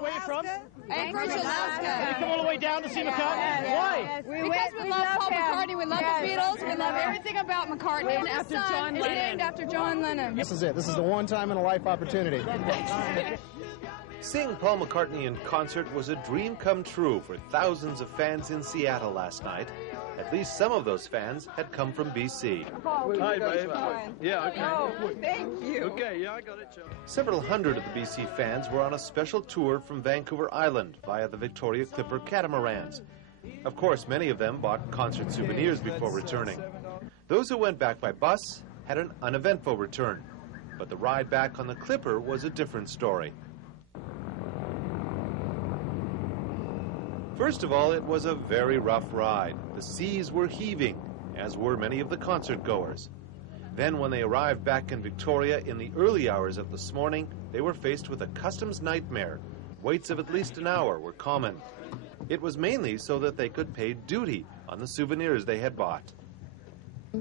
Where are you from? Anchorage, Alaska. Did you come all the way down to see McCartney? Why? Because we love Paul McCartney, we love the Beatles, we love everything about McCartney. Named after John Lennon. Named after John Lennon. This is it. This is the one-time-in-a-life opportunity. Seeing Paul McCartney in concert was a dream come true for thousands of fans in Seattle last night. At least some of those fans had come from BC. Hi, babe. Yeah, okay. Oh, thank you. Okay, yeah, I got it, Joe. Several hundred of the BC fans were on a special tour from Vancouver Island via the Victoria Clipper catamarans. Of course, many of them bought concert souvenirs before returning. Those who went back by bus had an uneventful return. But the ride back on the Clipper was a different story. First of all, it was a very rough ride. The seas were heaving, as were many of the concert goers. Then when they arrived back in Victoria in the early hours of this morning, they were faced with a customs nightmare. Waits of at least an hour were common. It was mainly so that they could pay duty on the souvenirs they had bought.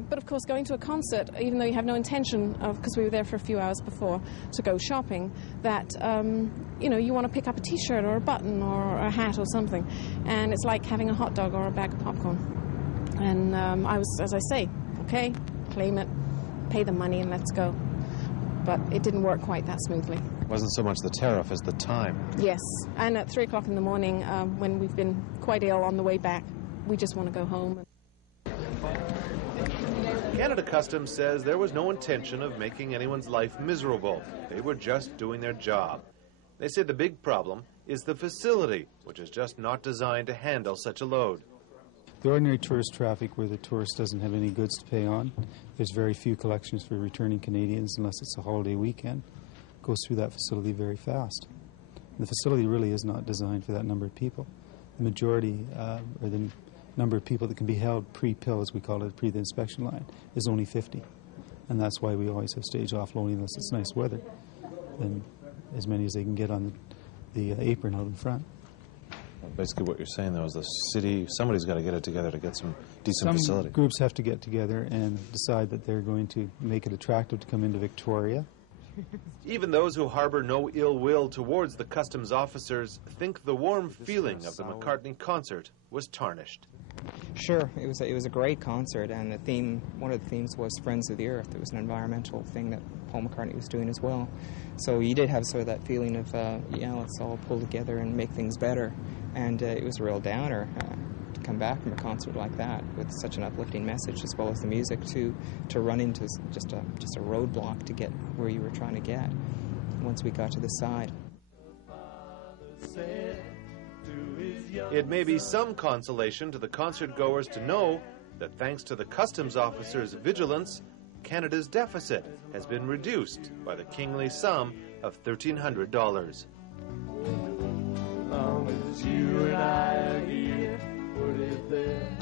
But of course, going to a concert, even though you have no intention of, because we were there for a few hours before, to go shopping, that, you want to pick up a T-shirt or a button or a hat or something. And it's like having a hot dog or a bag of popcorn. And I was, as I say, okay, claim it, pay the money and let's go. But it didn't work quite that smoothly. It wasn't so much the tariff as the time. Yes, and at 3 o'clock in the morning, when we've been quite ill on the way back, we just want to go home. Canada Customs says there was no intention of making anyone's life miserable. They were just doing their job. They say the big problem is the facility, which is just not designed to handle such a load. The ordinary tourist traffic where the tourist doesn't have any goods to pay on, there's very few collections for returning Canadians unless it's a holiday weekend, goes through that facility very fast. The facility really is not designed for that number of people. The majority, or the number of people that can be held pre-pill, as we call it, pre the inspection line, is only 50. And that's why we always have stage offloading unless it's nice weather, and as many as they can get on the apron out in front. Basically what you're saying, though, is the city, somebody's got to get it together to get some decent facility. Some groups have to get together and decide that they're going to make it attractive to come into Victoria. Even those who harbor no ill will towards the customs officers think the warm feeling of the McCartney concert was tarnished. Sure, it was a great concert, and the theme, one of the themes was Friends of the Earth. It was an environmental thing that Paul McCartney was doing as well. So you did have sort of that feeling of, let's all pull together and make things better. And it was a real downer to come back from a concert like that with such an uplifting message, as well as the music, to run into just a roadblock to get where you were trying to get once we got to the side. It may be some consolation to the concert goers to know that thanks to the customs officers' vigilance, Canada's deficit has been reduced by the kingly sum of $1,300. Long as you and I are here, put it there.